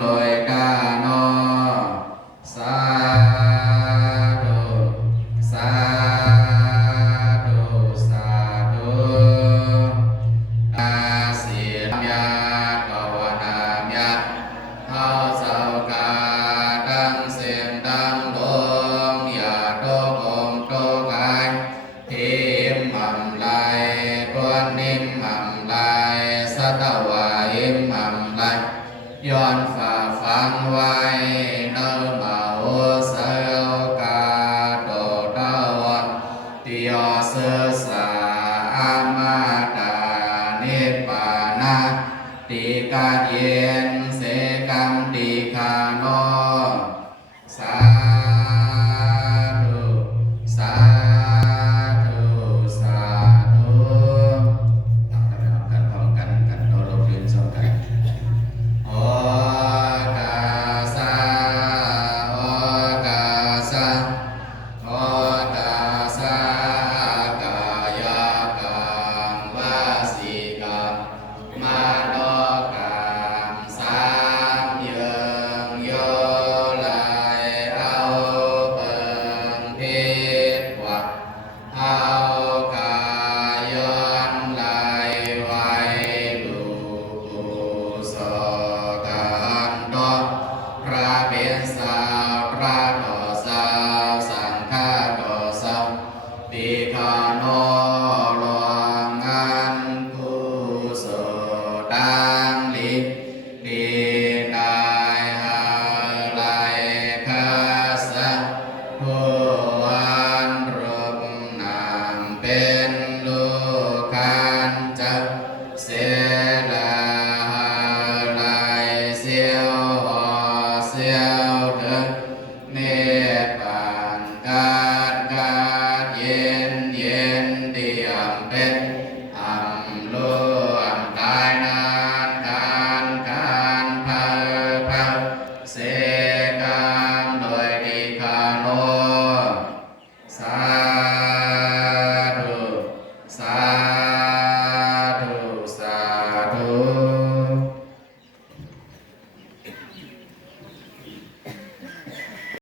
โดยกาโนสาธุสาธุสาธุอาศิยากวนาญาเท้าเจ้ากาดังเสียงดังลงอย่าโตองโตกายทิมมั่มไหลกวนนิ่มมั่มไหลสัตวาหิมมั่มไหลย้อนฝ่าฟังไว้เนมาโอเสลกาโตตะวันติยอเสสาอามาตานิปปานาติกาเย็นเสกัมติคาโนสาธุสาธุสาธุกันพร้อมกันกันเราลงเรียนสองกันโอกาสะโอกาสะโอกาสะกายกังวาสิกังมโนกังสามยังโยไลเอาเปิงพิษวัดเอากายย้อนไหลไว้ดูกุศลกันดอกพระเป็นสาวพระโตสาวสังฆาโตสาวติคาโนหลวงอันกุศลดังลิดีได้หาไหลคาสะผู้อันรูปนามเป็นลูกขันจักเสลาหาไหลเสียวเสียวถึงเนตปานกาดกาดเย็นเย็นเดียมเป็นอัมล้วนตายนานการเผาเผาเสกามโดยดีคาโนสาธุสา